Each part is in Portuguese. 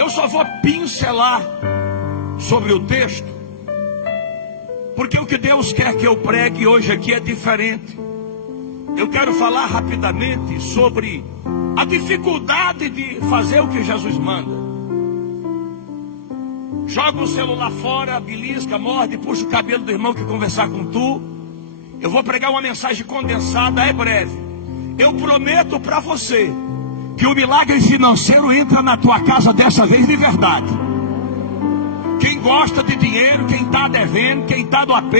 Eu só vou pincelar sobre o texto, porque o que Deus quer que eu pregue hoje aqui é diferente. Eu quero falar rapidamente sobre a dificuldade de fazer o que Jesus manda. Joga o celular fora, belisca, morde, puxa o cabelo do irmão que conversar com tu. Eu vou pregar uma mensagem condensada, é breve. Eu prometo para você que o milagre financeiro entra na tua casa dessa vez de verdade. Quem gosta de dinheiro, quem está devendo, quem está do AP,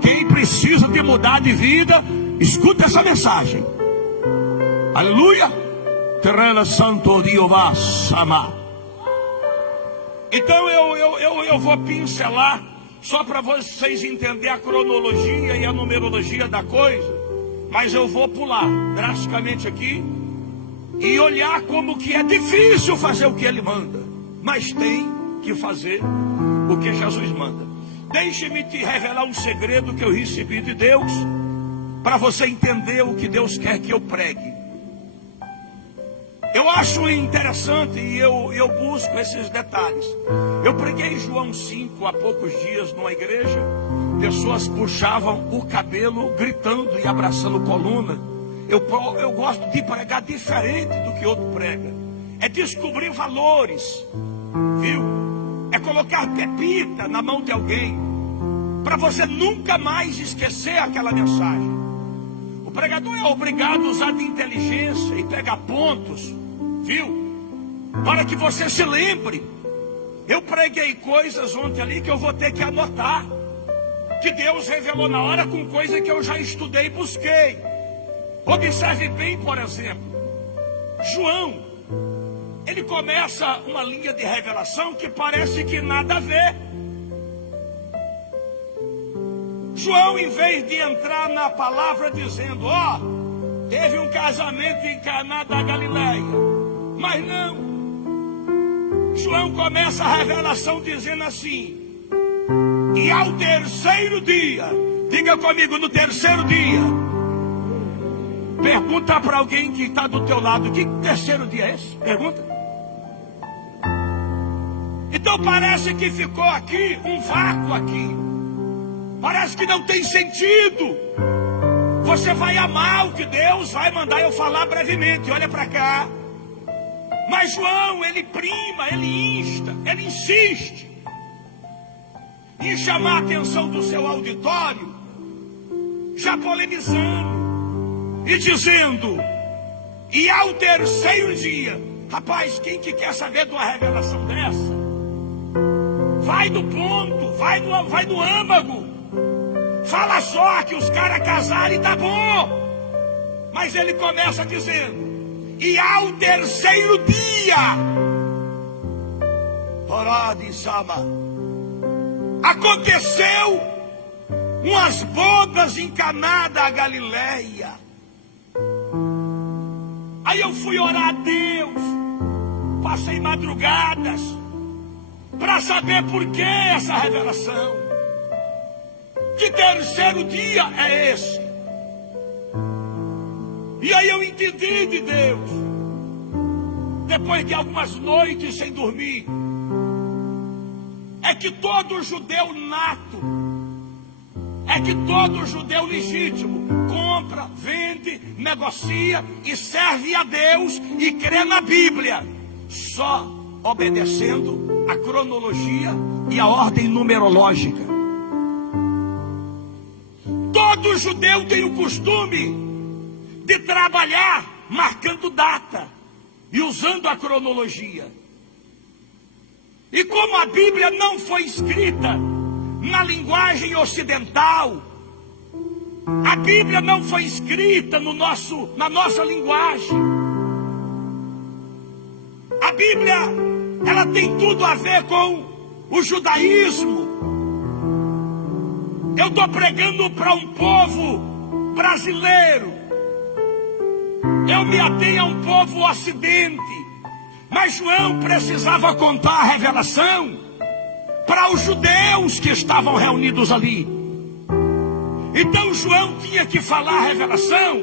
quem precisa de mudar de vida, escuta essa mensagem. Aleluia. Terrela Santo Diová Sama. Então eu vou pincelar só para vocês entenderem a cronologia e a numerologia da coisa. Mas eu vou pular drasticamente aqui e olhar como que é difícil fazer o que ele manda, mas tem que fazer o que Jesus manda. Deixe-me te revelar um segredo que eu recebi de Deus, para você entender o que Deus quer que eu pregue. Eu acho interessante e eu busco esses detalhes. Eu preguei João 5 há poucos dias numa igreja. Pessoas puxavam o cabelo gritando e abraçando coluna. Eu gosto de pregar diferente do que outro prega. É descobrir valores, viu? É colocar pepita na mão de alguém, para você nunca mais esquecer aquela mensagem. O pregador é obrigado a usar de inteligência e pegar pontos, viu? Para que você se lembre. Eu preguei coisas ontem ali que eu vou ter que anotar, que Deus revelou na hora com coisa que eu já estudei e busquei. Observe bem, por exemplo, João, ele começa uma linha de revelação que parece que nada a ver. João, em vez de entrar na palavra dizendo, teve um casamento em Caná da Galileia, mas não. João começa a revelação dizendo assim: e ao terceiro dia, diga comigo, no terceiro dia. Pergunta para alguém que está do teu lado, que terceiro dia é esse? Pergunta. Então parece que ficou aqui um vácuo aqui. Parece que não tem sentido. Você vai amar o que Deus vai mandar eu falar brevemente. Olha para cá. Mas João, ele prima, ele insta, ele insiste em chamar a atenção do seu auditório, já polemizando e dizendo, e ao terceiro dia. Rapaz, quem que quer saber de uma revelação dessa? Vai do ponto, vai do âmago. Fala só que os caras casaram e tá bom. Mas ele começa dizendo, e ao terceiro dia, aconteceu umas bodas em Caná da Galileia. Aí eu fui orar a Deus, passei madrugadas para saber por que essa revelação. Que terceiro dia é esse? E aí eu entendi de Deus, depois de algumas noites sem dormir, é que todo judeu nato, é que todo judeu legítimo compra, vende, negocia e serve a Deus e crê na Bíblia, só obedecendo a cronologia e a ordem numerológica. Todo judeu tem o costume de trabalhar marcando data e usando a cronologia. E como a Bíblia não foi escrita na linguagem ocidental, a Bíblia não foi escrita na nossa linguagem. A Bíblia, ela tem tudo a ver com o judaísmo. Eu estou pregando para um povo brasileiro. Eu me atenho a um povo ocidente. Mas João precisava contar a revelação para os judeus que estavam reunidos ali. Então João tinha que falar a revelação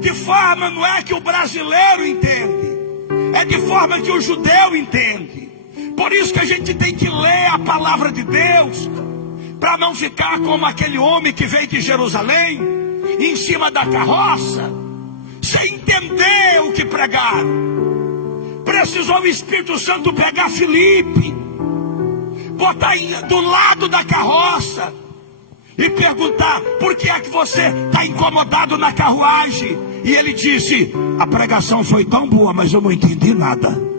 de forma, não é que o brasileiro entende, É de forma que o judeu entende. Por isso que a gente tem que ler a palavra de Deus, para não ficar como aquele homem que veio de Jerusalém, em cima da carroça, sem entender o que pregaram. Precisou o Espírito Santo pegar Filipe, botar do lado da carroça e perguntar: por que é que você está incomodado na carruagem? E ele disse: a pregação foi tão boa, mas eu não entendi nada.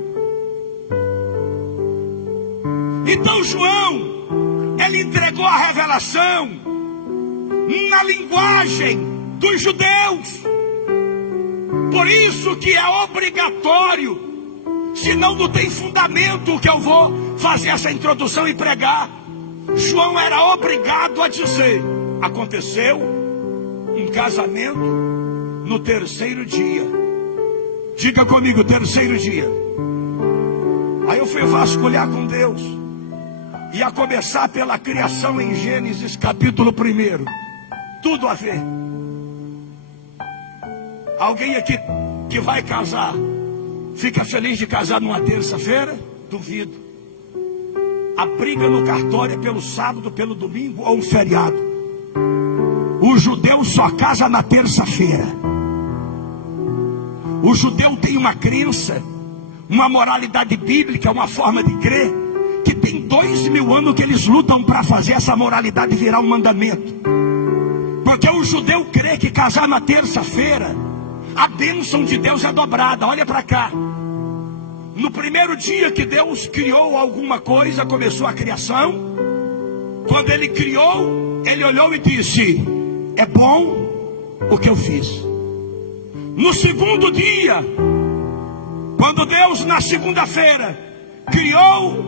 Então João, ele entregou a revelação na linguagem dos judeus. Por isso que é obrigatório, senão não tem fundamento que eu vou fazer essa introdução e pregar. João era obrigado a dizer: aconteceu um casamento no terceiro dia. Diga comigo, terceiro dia. Aí eu fui vasculhar com Deus, e a começar pela criação em Gênesis capítulo 1. Tudo a ver. Alguém aqui que vai casar fica feliz de casar numa terça-feira? Duvido. A briga no cartório é pelo sábado, pelo domingo ou um feriado. O judeu só casa na terça-feira. O judeu tem uma crença, uma moralidade bíblica, uma forma de crer, que tem 2000 anos que eles lutam para fazer essa moralidade virar um mandamento. Porque o judeu crê que casar na terça-feira, a bênção de Deus é dobrada. Olha para cá. No primeiro dia que Deus criou alguma coisa, começou a criação. Quando ele criou, ele olhou e disse: é bom o que eu fiz. No segundo dia, quando Deus na segunda-feira criou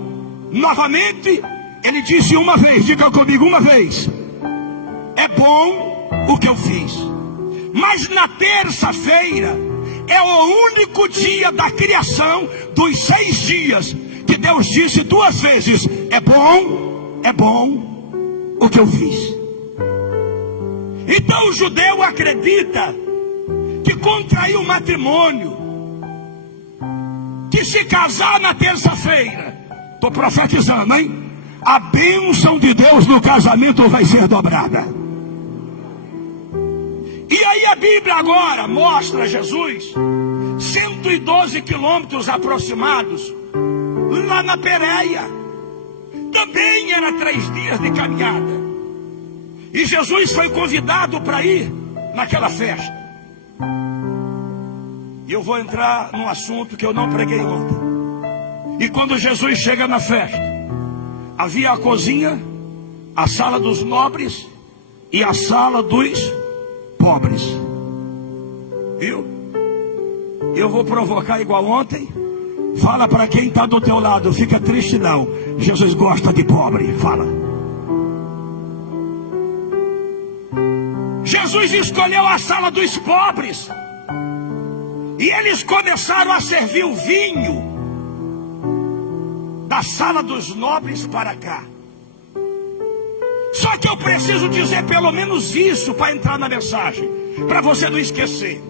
novamente, ele disse uma vez, diga comigo, uma vez: é bom o que eu fiz. Mas na terça-feira é o único dia da criação dos 6 dias que Deus disse 2 vezes: é bom o que eu fiz. Então o judeu acredita que contrair o matrimônio, que se casar na terça-feira, estou profetizando, hein? A bênção de Deus no casamento vai ser dobrada. E aí a Bíblia agora mostra Jesus 112 quilômetros aproximados lá na Pérea. Também era 3 dias de caminhada. E Jesus foi convidado para ir naquela festa. E eu vou entrar num assunto que eu não preguei ontem. E quando Jesus chega na festa, havia a cozinha, a sala dos nobres e a sala dos pobres. Viu? Eu vou provocar igual ontem. Fala para quem está do teu lado: fica triste não, Jesus gosta de pobre. Fala. Jesus escolheu a sala dos pobres, e eles começaram a servir o vinho da sala dos nobres para cá. Só que eu preciso dizer pelo menos isso para entrar na mensagem, para você não esquecer.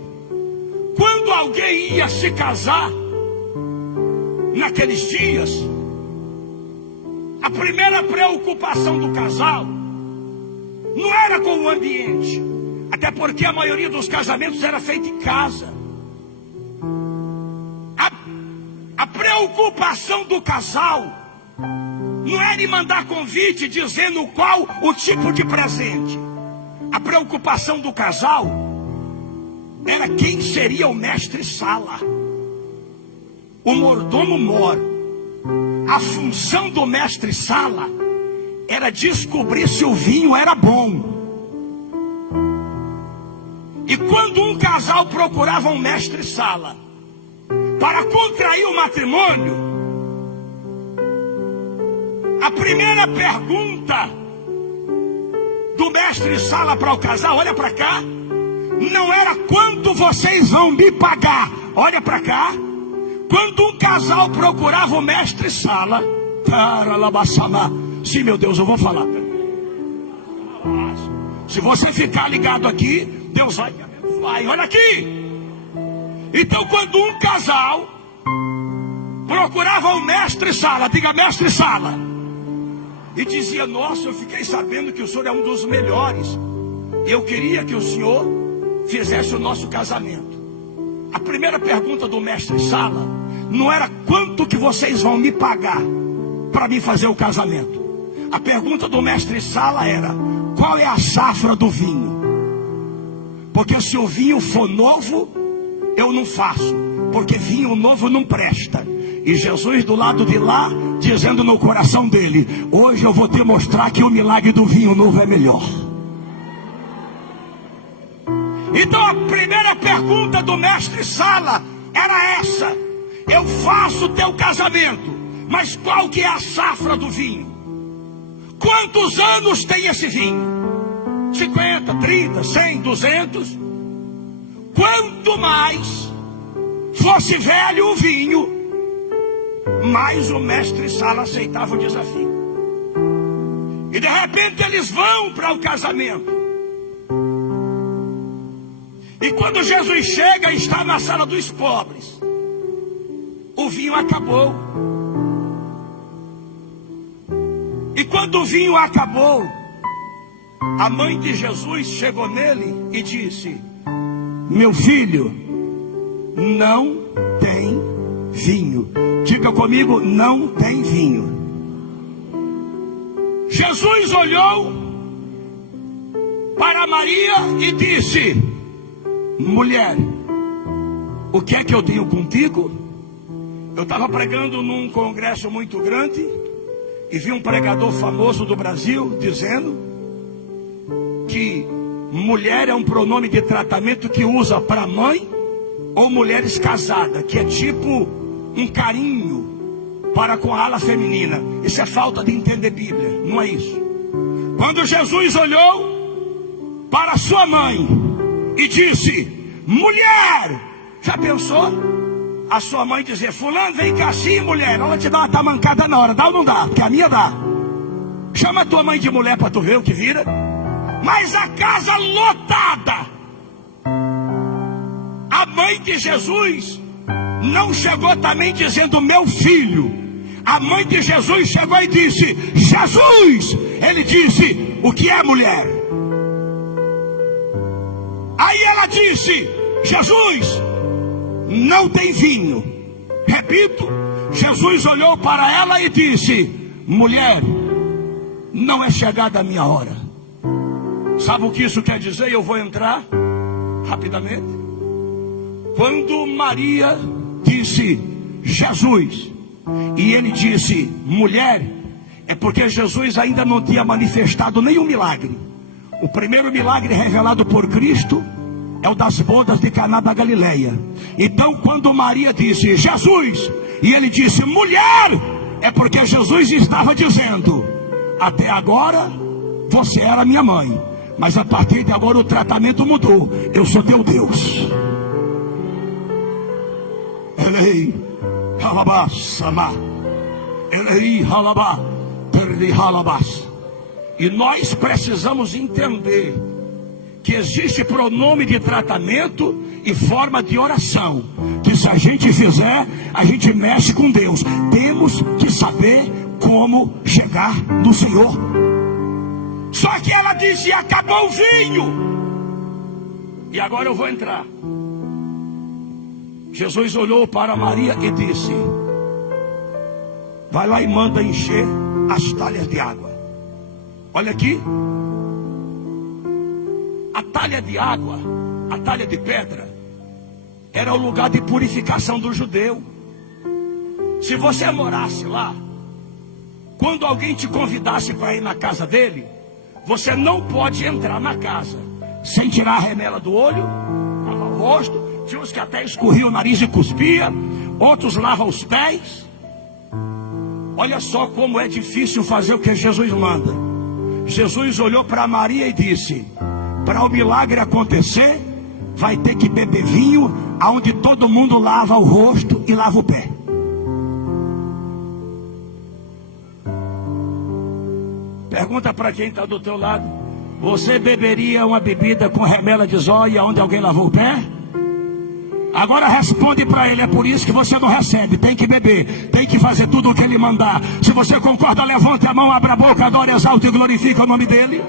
Quando alguém ia se casar naqueles dias, a primeira preocupação do casal não era com o ambiente, até porque a maioria dos casamentos era feita em casa. A preocupação do casal não era em mandar convite dizendo qual o tipo de presente. A preocupação do casal era quem seria o mestre-sala, o mordomo-mor. A função do mestre-sala era descobrir se o vinho era bom. E quando um casal procurava um mestre-sala para contrair o matrimônio, a primeira pergunta do mestre-sala para o casal, olha para cá, não era quanto vocês vão me pagar, olha para cá. Quando um casal procurava o mestre-sala, sim, meu Deus, eu vou falar. Se você ficar ligado aqui, Deus vai me abençoar. Olha aqui. Então, quando um casal procurava o mestre Sala, diga mestre Sala, e dizia: nossa, eu fiquei sabendo que o senhor é um dos melhores, eu queria que o senhor fizesse o nosso casamento. A primeira pergunta do mestre Sala não era quanto que vocês vão me pagar para me fazer o casamento. A pergunta do mestre Sala era: qual é a safra do vinho? Porque se o vinho for novo, eu não faço, porque vinho novo não presta. E Jesus do lado de lá, dizendo no coração dele: hoje eu vou te mostrar que o milagre do vinho novo é melhor. Então a primeira pergunta do mestre Sala era essa: eu faço o teu casamento, mas qual que é a safra do vinho? Quantos anos tem esse vinho? 50, 30, 100, 200? Quanto mais fosse velho o vinho, mais o mestre Sala aceitava o desafio. E de repente eles vão para o casamento. E quando Jesus chega, está na sala dos pobres. O vinho acabou. E quando o vinho acabou, a mãe de Jesus chegou nele e disse: meu filho, não tem vinho. Diga comigo: não tem vinho. Jesus olhou para Maria e disse: mulher, o que é que eu tenho contigo? Eu estava pregando num congresso muito grande e vi um pregador famoso do Brasil dizendo que mulher é um pronome de tratamento que usa para mãe ou mulheres casadas, que é tipo um carinho para com a ala feminina. Isso é falta de entender Bíblia, não é isso. Quando Jesus olhou para sua mãe e disse: mulher, já pensou? A sua mãe dizer: fulano, vem cá sim, mulher. Ela te dá uma tamancada na hora, dá ou não dá? Porque a minha dá. Chama a tua mãe de mulher para tu ver o que vira. Mas a casa lotada. A mãe de Jesus não chegou também dizendo: meu filho. A mãe de Jesus chegou e disse: Jesus. Ele disse: o que é, mulher? Aí ela disse: Jesus, não tem vinho. Repito, Jesus olhou para ela e disse: mulher, não é chegada a minha hora. Sabe o que isso quer dizer? Eu vou entrar rapidamente. Quando Maria disse Jesus, e ele disse mulher, é porque Jesus ainda não tinha manifestado nenhum milagre. O primeiro milagre revelado por Cristo é o das bodas de Caná da Galileia. Então quando Maria disse Jesus, e ele disse mulher, é porque Jesus estava dizendo: até agora você era minha mãe, mas a partir de agora o tratamento mudou. Eu sou teu Deus. Elei halabá samá, elei halabá terli halabás. E nós precisamos entender que existe pronome de tratamento e forma de oração, que se a gente fizer, a gente mexe com Deus. Temos que saber como chegar no Senhor. Só que ela disse: acabou o vinho. E agora eu vou entrar. Jesus olhou para Maria e disse: vai lá e manda encher as talhas de água. Olha aqui. A talha de água, a talha de pedra, era o lugar de purificação do judeu. Se você morasse lá, quando alguém te convidasse para ir na casa dele, você não pode entrar na casa sem tirar a remela do olho, lavar o rosto. Tinha uns que até escorria o nariz e cuspia, outros lavam os pés. Olha só como é difícil fazer o que Jesus manda. Jesus olhou para Maria e disse: para o milagre acontecer, vai ter que beber vinho, aonde todo mundo lava o rosto e lava o pé. Pergunta para quem está do teu lado: você beberia uma bebida com remela de zóia onde alguém lavou o pé? Agora responde para ele, é por isso que você não recebe. Tem que beber, tem que fazer tudo o que ele mandar. Se você concorda, levante a mão, abra a boca, adore, exalte e glorifica o nome dele.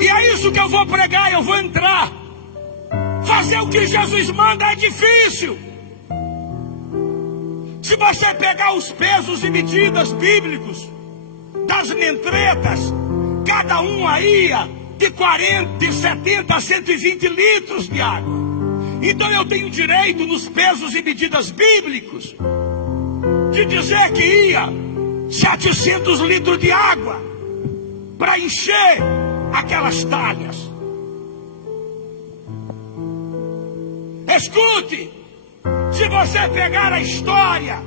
E é isso que eu vou pregar, eu vou entrar. Fazer o que Jesus manda é difícil. Se você pegar os pesos e medidas bíblicos das mentretas, cada um aí de 40, de 70 a 120 litros de água. Então eu tenho direito nos pesos e medidas bíblicos de dizer que ia 700 litros de água para encher aquelas talhas. Escute, se você pegar a história,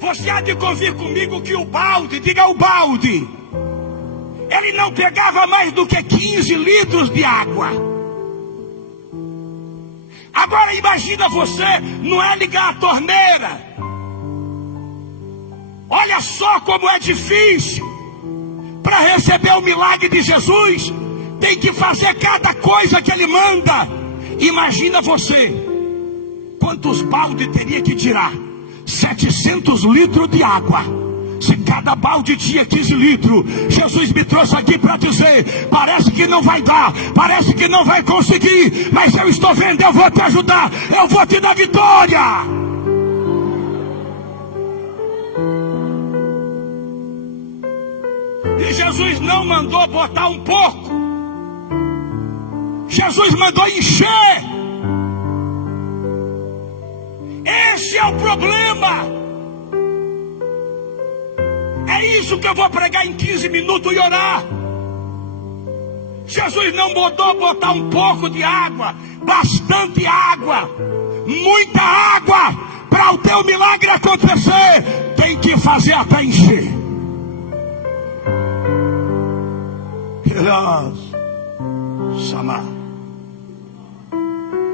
você há de convir comigo que o balde, diga o balde, ele não pegava mais do que 15 litros de água. Agora imagina você, não é ligar a torneira. Olha só como é difícil. Para receber o milagre de Jesus, tem que fazer cada coisa que ele manda. Imagina você, quantos baldes teria que tirar? 700 litros de água. Se cada balde tinha 15 litros, Jesus me trouxe aqui para dizer, parece que não vai dar, parece que não vai conseguir, mas eu estou vendo, eu vou te ajudar, eu vou te dar vitória. E Jesus não mandou botar um pouco, Jesus mandou encher. Esse é o problema. É isso que eu vou pregar em 15 minutos e orar. Jesus não mandou botar um pouco de água, bastante água, muita água. Para o teu milagre acontecer, tem que fazer até encher.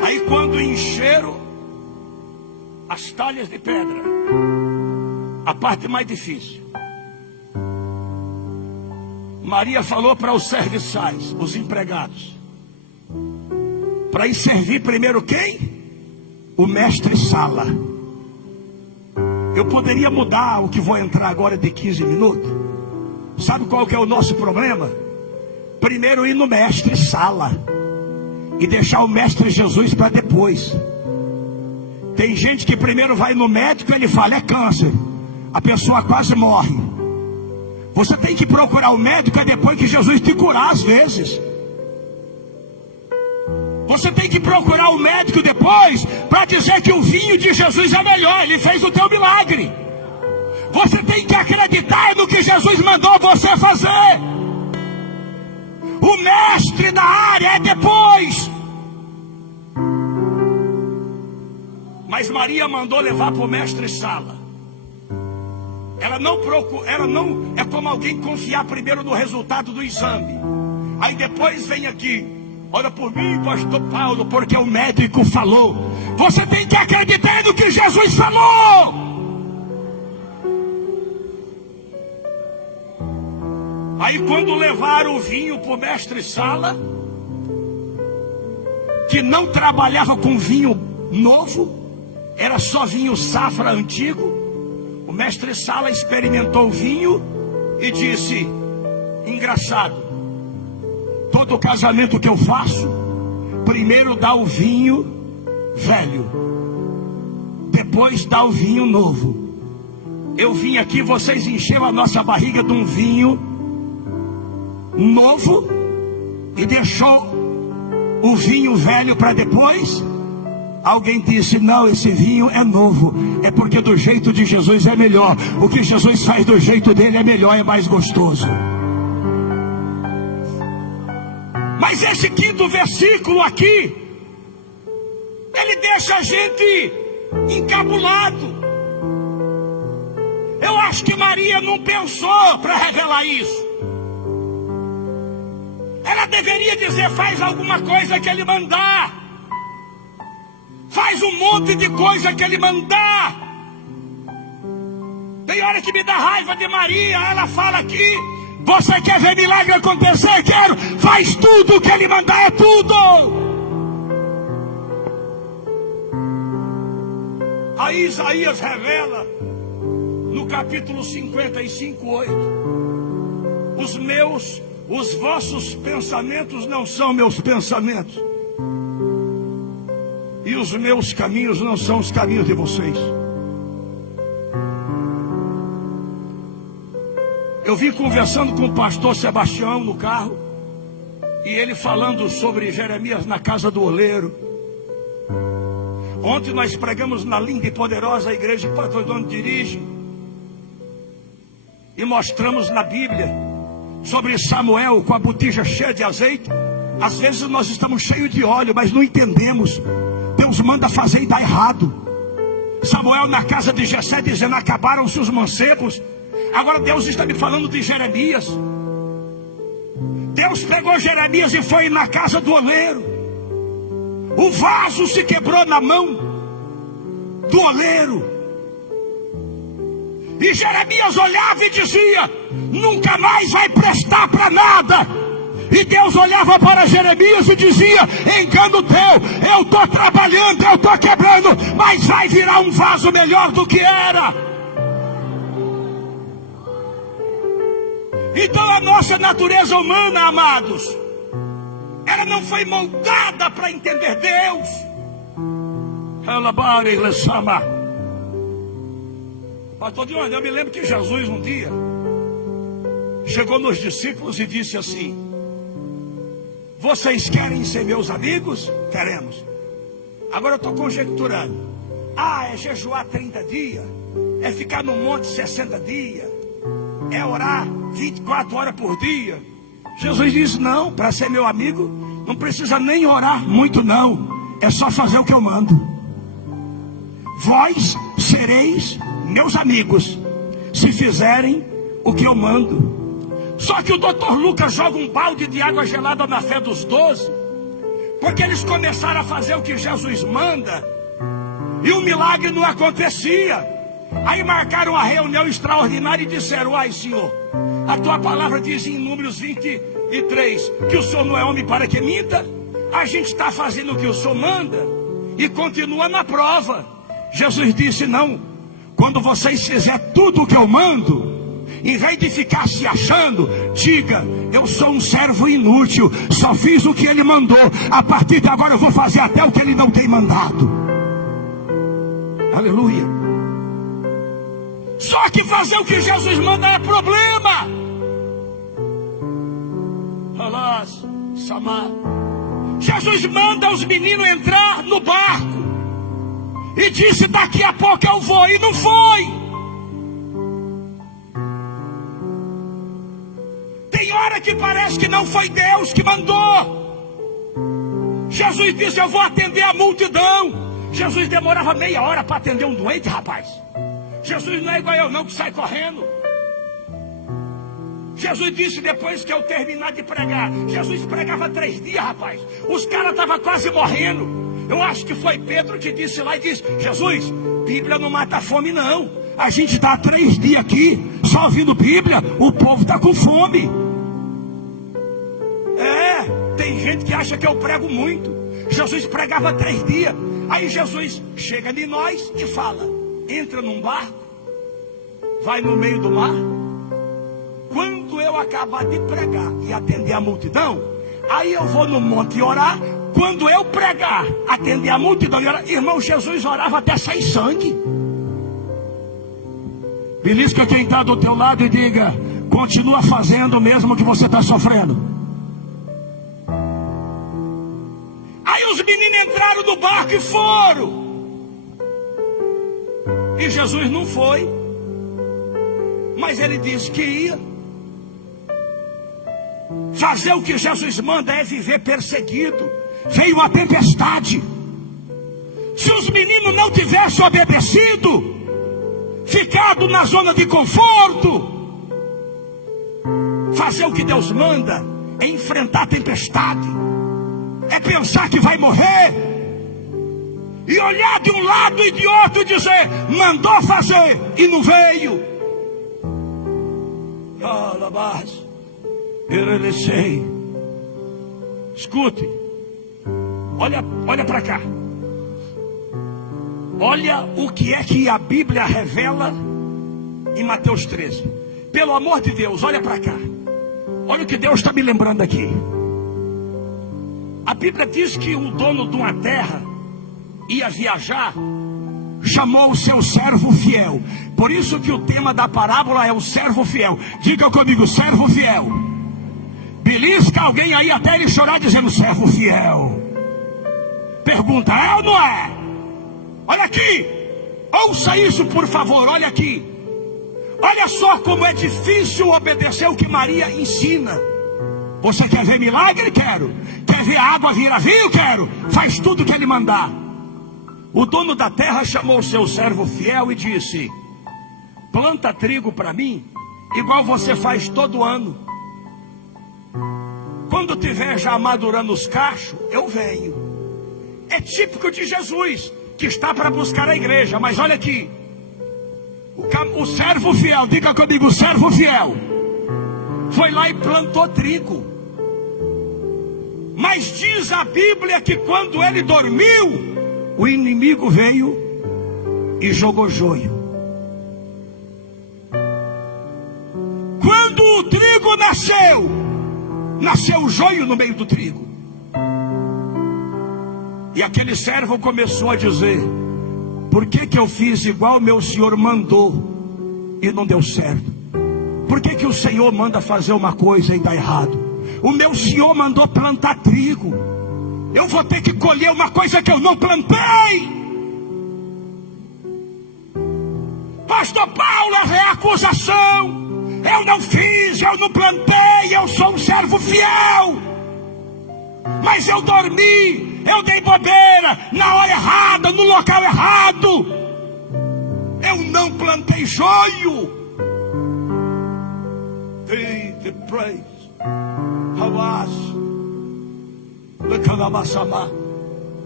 Aí quando encheram as talhas de pedra, a parte mais difícil, Maria falou para os serviçais, os empregados, para ir servir primeiro quem? O mestre-sala. Eu poderia mudar o que vou entrar agora de 15 minutos. Sabe qual que é o nosso problema? Primeiro ir no mestre-sala e deixar o mestre Jesus para depois. Tem gente que primeiro vai no médico e ele fala, é câncer. A pessoa quase morre. Você tem que procurar o médico é depois que Jesus te curar às vezes. Você tem que procurar o médico depois para dizer que o vinho de Jesus é melhor. Ele fez o teu milagre. Você tem que acreditar no que Jesus mandou você fazer. O mestre da área é depois. Mas Maria mandou levar para o mestre-sala. Ela não é como alguém confiar primeiro no resultado do exame. Aí depois vem aqui, ora por mim, pastor Paulo, porque o médico falou. Você tem que acreditar no que Jesus falou. Aí quando levaram o vinho para o mestre-sala, que não trabalhava com vinho novo, era só vinho safra antigo, o mestre-sala experimentou o vinho e disse, engraçado, todo casamento que eu faço, primeiro dá o vinho velho, depois dá o vinho novo. Eu vim aqui, vocês encheram a nossa barriga de um vinho novo e deixou o vinho velho para depois. Alguém disse, não, esse vinho é novo, é porque do jeito de Jesus é melhor. O que Jesus faz do jeito dele é melhor, é mais gostoso. Mas esse quinto versículo aqui, ele deixa a gente encabulado. Eu acho que Maria não pensou para revelar isso. Ela deveria dizer, faz alguma coisa que ele mandar. Faz um monte de coisa que ele mandar. Tem hora que me dá raiva de Maria. Ela fala aqui, você quer ver milagre acontecer? Quero. Faz tudo o que ele mandar, é tudo. Aí Isaías revela no capítulo 55:8: os vossos pensamentos não são meus pensamentos, e os meus caminhos não são os caminhos de vocês. Eu vim conversando com o pastor Sebastião no carro, e ele falando sobre Jeremias na casa do oleiro. Ontem nós pregamos na linda e poderosa igreja que o pastor Dono dirige, e mostramos na Bíblia sobre Samuel com a botija cheia de azeite. Às vezes nós estamos cheios de óleo, mas não entendemos. Deus manda fazer e dá errado. Samuel na casa de Jessé dizendo: acabaram-se os mancebos. Agora Deus está me falando de Jeremias. Deus pegou Jeremias e foi na casa do oleiro. O vaso se quebrou na mão do oleiro, e Jeremias olhava e dizia: nunca mais vai prestar para nada. E Deus olhava para Jeremias e dizia: engano teu, eu estou trabalhando, eu estou quebrando, mas vai virar um vaso melhor do que era. Então a nossa natureza humana, amados, ela não foi moldada para entender Deus. Pastor Dione, eu me lembro que Jesus um dia chegou nos discípulos e disse assim: vocês querem ser meus amigos? Queremos. Agora eu estou conjecturando. É jejuar 30 dias, é ficar no monte 60 dias, é orar 24 horas por dia. Jesus disse: não, para ser meu amigo não precisa nem orar muito não, é só fazer o que eu mando. Vós sereis meus amigos se fizerem o que eu mando. Só que o Dr. Lucas joga um balde de água gelada na fé dos 12, porque eles começaram a fazer o que Jesus manda e o milagre não acontecia. Aí marcaram a reunião extraordinária e disseram: ai Senhor, a tua palavra diz em Números 23 que o Senhor não é homem para que minta. A gente está fazendo o que o Senhor manda e continua na prova. Jesus disse: não, quando vocês fizerem tudo o que eu mando, em vez de ficar se achando, diga: eu sou um servo inútil, só fiz o que ele mandou, a partir de agora eu vou fazer até o que ele não tem mandado. Aleluia. Só que fazer o que Jesus manda é problema. Alas, Samar. Jesus manda os meninos entrar no barco e disse: daqui a pouco eu vou, e não foi. Tem hora que parece que não foi Deus que mandou. Jesus disse: eu vou atender a multidão. Jesus demorava meia hora para atender um doente, rapaz. Jesus não é igual eu não, que sai correndo. Jesus disse: depois que eu terminar de pregar. Jesus pregava 3 dias, rapaz. Os caras estavam quase morrendo. Eu acho que foi Pedro que disse lá e disse: Jesus, Bíblia não mata a fome não. A gente está há 3 dias aqui só ouvindo Bíblia, o povo está com fome. Tem gente que acha que eu prego muito. Jesus pregava 3 dias. Aí Jesus chega de nós e fala: entra num barco, vai no meio do mar. Quando eu acabar de pregar e atender a multidão, aí eu vou no monte orar. Quando eu pregar, atender a multidão e orar. Irmão, Jesus orava até sair sangue. Belisca quem está do teu lado e diga: continua fazendo mesmo que você está sofrendo. Aí os meninos entraram no barco e foram. E Jesus não foi, mas ele disse que ia. Fazer o que Jesus manda é viver perseguido. Veio uma tempestade. Se os meninos não tivessem obedecido, ficado na zona de conforto, fazer o que Deus manda é enfrentar a tempestade, é pensar que vai morrer e olhar de um lado e de outro e dizer: mandou fazer e não veio. Escute, olha para cá. Olha o que é que a Bíblia revela em Mateus 13. Pelo amor de Deus, olha para cá. Olha o que Deus está me lembrando aqui. A Bíblia diz que o dono de uma terra ia viajar, chamou o seu servo fiel. Por isso que o tema da parábola é o servo fiel. Diga comigo, servo fiel. Belisca alguém aí até ele chorar dizendo servo fiel. Pergunta, é ou não é? Olha aqui, ouça isso por favor, olha aqui. Olha só como é difícil obedecer o que Maria ensina. Você quer ver milagre? Quero. Quer ver a água virar vinho? Quero. Faz tudo que ele mandar. O dono da terra chamou o seu servo fiel e disse: planta trigo para mim, igual você faz todo ano. Quando tiver já madurando os cachos, eu venho. É típico de Jesus, que está para buscar a igreja. Mas olha aqui, o servo fiel, diga comigo, o servo fiel foi lá e plantou trigo. Mas diz a Bíblia que quando ele dormiu, o inimigo veio e jogou joio. Quando o trigo nasceu joio no meio do trigo. E aquele servo começou a dizer: por que eu fiz igual meu senhor mandou e não deu certo? Por que o Senhor manda fazer uma coisa e dá errado? O meu senhor mandou plantar trigo, eu vou ter que colher uma coisa que eu não plantei. Pastor Paulo, é reacusação. Eu não fiz, eu não plantei, eu sou um servo fiel. Mas eu dormi, eu dei bobeira, na hora errada, no local errado. Eu não plantei joio. The praise.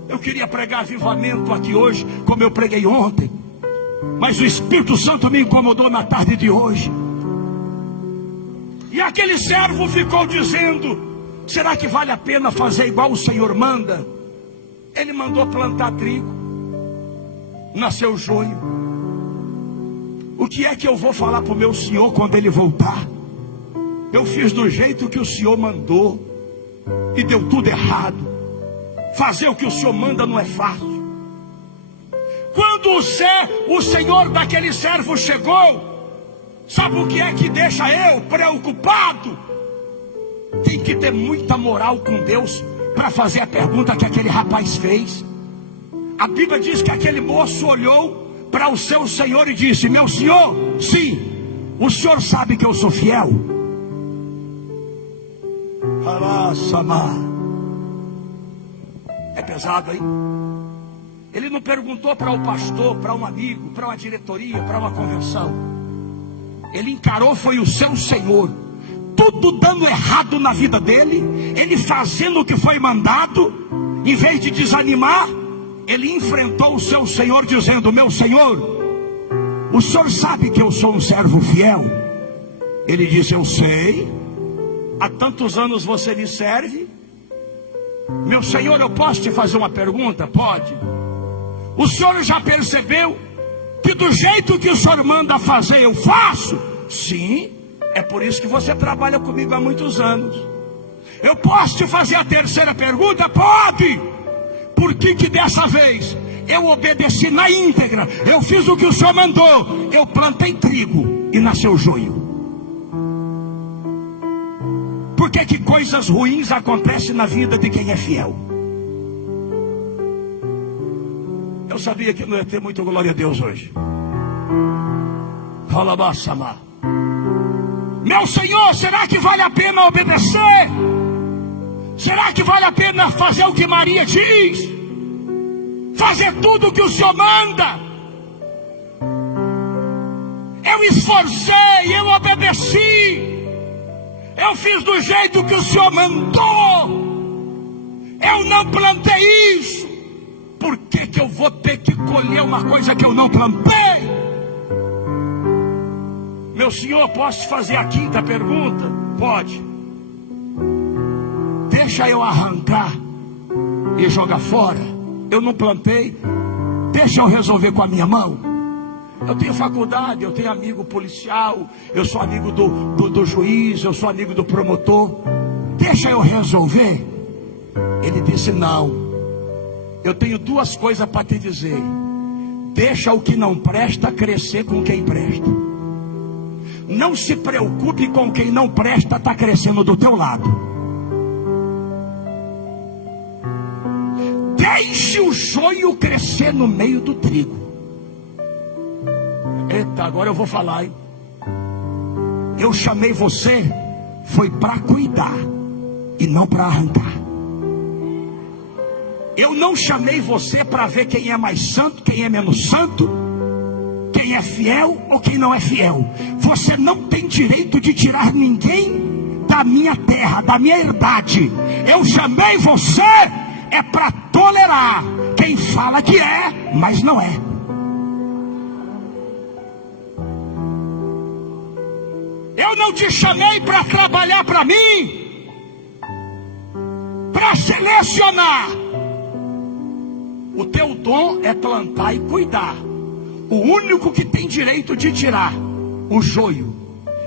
Eu queria pregar avivamento aqui hoje, como eu preguei ontem, mas o Espírito Santo me incomodou na tarde de hoje. E aquele servo ficou dizendo: será que vale a pena fazer igual o Senhor manda? Ele mandou plantar trigo, nasceu joio. O que é que eu vou falar para o meu senhor quando ele voltar? Eu fiz do jeito que o senhor mandou e deu tudo errado. Fazer o que o senhor manda não é fácil. Quando o senhor daquele servo chegou, sabe o que é que deixa eu preocupado? Tem que ter muita moral com Deus para fazer a pergunta que aquele rapaz fez. A Bíblia diz que aquele moço olhou para o seu senhor e disse: meu senhor, sim, o senhor sabe que eu sou fiel. É pesado, hein? Ele não perguntou para o pastor, para um amigo, para uma diretoria, para uma convenção. Ele encarou, foi o seu senhor. Tudo dando errado na vida dele, ele fazendo o que foi mandado. Em vez de desanimar, ele enfrentou o seu senhor dizendo: meu senhor, o senhor sabe que eu sou um servo fiel? Ele disse: eu sei. Há tantos anos você me serve. Meu senhor, eu posso te fazer uma pergunta? Pode. O senhor já percebeu que do jeito que o senhor manda fazer eu faço? Sim. É por isso que você trabalha comigo há muitos anos. Eu posso te fazer a terceira pergunta? Pode. Por que dessa vez eu obedeci na íntegra? Eu fiz o que o senhor mandou. Eu plantei trigo e nasceu joio. Por que coisas ruins acontecem na vida de quem é fiel? Eu sabia que não ia ter muito glória a Deus hoje. Meu senhor, será que vale a pena obedecer? Será que vale a pena fazer o que Maria diz? Fazer tudo o que o senhor manda? Eu esforcei, eu obedeci. Eu fiz do jeito que o senhor mandou. Eu não plantei isso. Por que eu vou ter que colher uma coisa que eu não plantei? Meu senhor, posso te fazer a quinta pergunta? Pode. Deixa eu arrancar e jogar fora. Eu não plantei, Deixa eu resolver com a minha mão. Eu tenho faculdade, eu tenho amigo policial, eu sou amigo do juiz, eu sou amigo do promotor. Deixa eu resolver. Ele disse: não, eu tenho duas coisas para te dizer. Deixa o que não presta crescer com quem presta. Não se preocupe com quem não presta estar crescendo do teu lado. Deixe o joio crescer no meio do trigo. Eita, agora eu vou falar, hein? Eu chamei você, foi para cuidar e não para arrancar. Eu não chamei você para ver quem é mais santo, quem é menos santo, quem é fiel ou quem não é fiel. Você não tem direito de tirar ninguém da minha terra, da minha herdade. Eu chamei você para tolerar quem fala que é, mas não é. Eu não te chamei para trabalhar para mim, para selecionar. O teu dom é plantar e cuidar. O único que tem direito de tirar o joio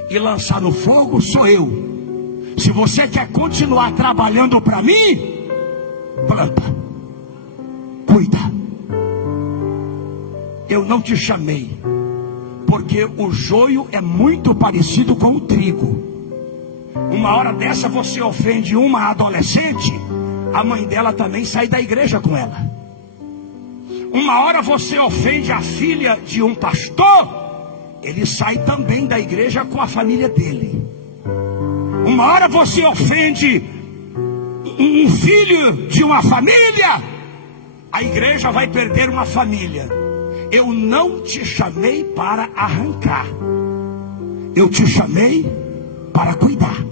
e lançar no fogo sou eu. Se você quer continuar trabalhando para mim, planta, cuida. Eu não te chamei, porque o joio é muito parecido com o trigo. Uma hora dessa você ofende uma adolescente, a mãe dela também sai da igreja com ela. Uma hora você ofende a filha de um pastor, ele sai também da igreja com a família dele. Uma hora você ofende um filho de uma família, a igreja vai perder uma família. Eu não te chamei para arrancar, eu te chamei para cuidar.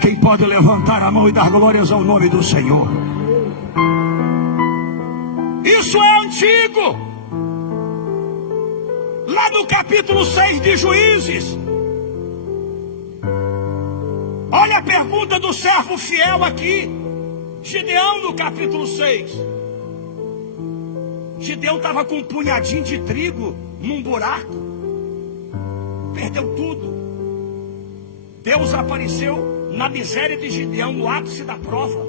Quem pode levantar a mão e dar glórias ao nome do Senhor? Isso é antigo. Lá no capítulo 6 de Juízes, olha a pergunta do servo fiel aqui. Gideão, no capítulo 6. Gideão estava com um punhadinho de trigo num buraco, perdeu tudo. Deus apareceu na miséria de Gideão, no ápice da prova.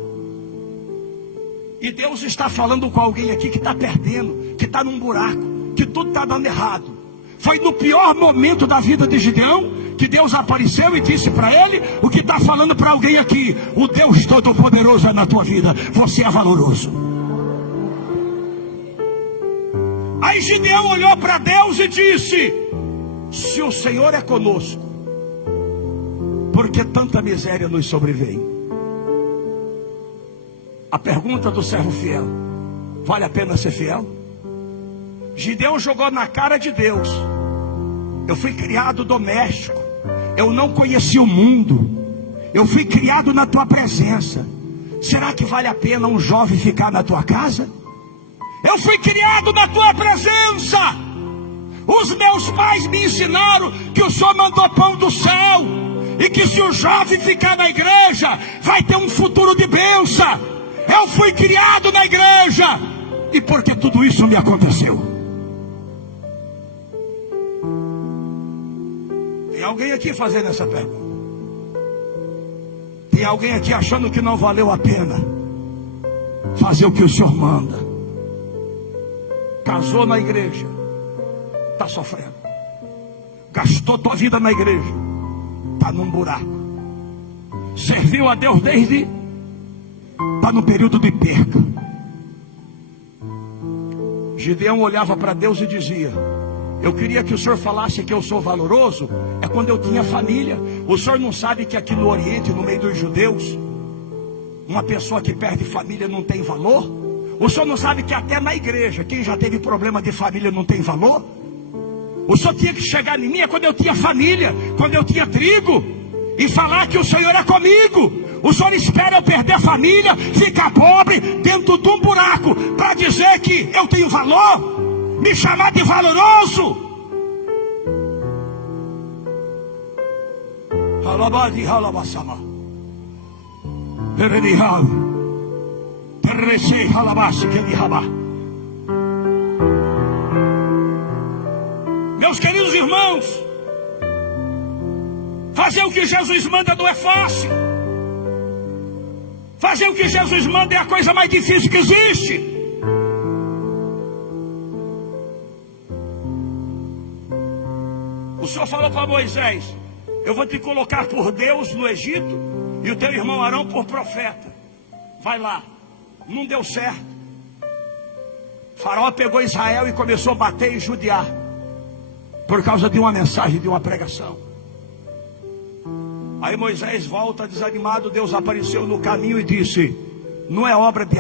E Deus está falando com alguém aqui que está perdendo, que está num buraco, que tudo está dando errado. Foi no pior momento da vida de Gideão que Deus apareceu e disse para ele o que está falando para alguém aqui: o Deus Todo-Poderoso é na tua vida, você é valoroso. Aí Gideão olhou para Deus e disse: se o Senhor é conosco, por que tanta miséria nos sobrevém? A pergunta do servo fiel: vale a pena ser fiel? Gideão jogou na cara de Deus: eu fui criado doméstico, eu não conheci o mundo, eu fui criado na tua presença. Será que vale a pena um jovem ficar na tua casa? Eu fui criado na tua presença. Os meus pais me ensinaram que o Senhor mandou pão do céu, e que se o jovem ficar na igreja, vai ter um futuro de bênção. Eu fui criado na igreja, e por que tudo isso me aconteceu? Tem alguém aqui fazendo essa pergunta? Tem alguém aqui achando que não valeu a pena fazer o que o Senhor manda? Casou na igreja, está sofrendo. Gastou tua vida na igreja, está num buraco. Serviu a Deus desde, está no período de perca. Gideão olhava para Deus e dizia: eu queria que o Senhor falasse que eu sou valoroso é quando eu tinha família. O Senhor não sabe que aqui no Oriente, no meio dos judeus, uma pessoa que perde família não tem valor? O Senhor não sabe que até na igreja, quem já teve problema de família não tem valor? O Senhor tinha que chegar em mim quando eu tinha família, quando eu tinha trigo, e falar que o Senhor é comigo. O Senhor espera eu perder a família, ficar pobre, dentro de um buraco, para dizer que eu tenho valor, me chamar de valoroso. Meus queridos irmãos, fazer o que Jesus manda não é fácil. Fazer o que Jesus manda é a coisa mais difícil que existe. O Senhor falou para Moisés: eu vou te colocar por Deus no Egito e o teu irmão Arão por profeta. Vai lá. Não deu certo. Faraó pegou Israel e começou a bater e judiar por causa de uma mensagem, de uma pregação. Aí Moisés volta desanimado. Deus apareceu no caminho e disse: não é obra de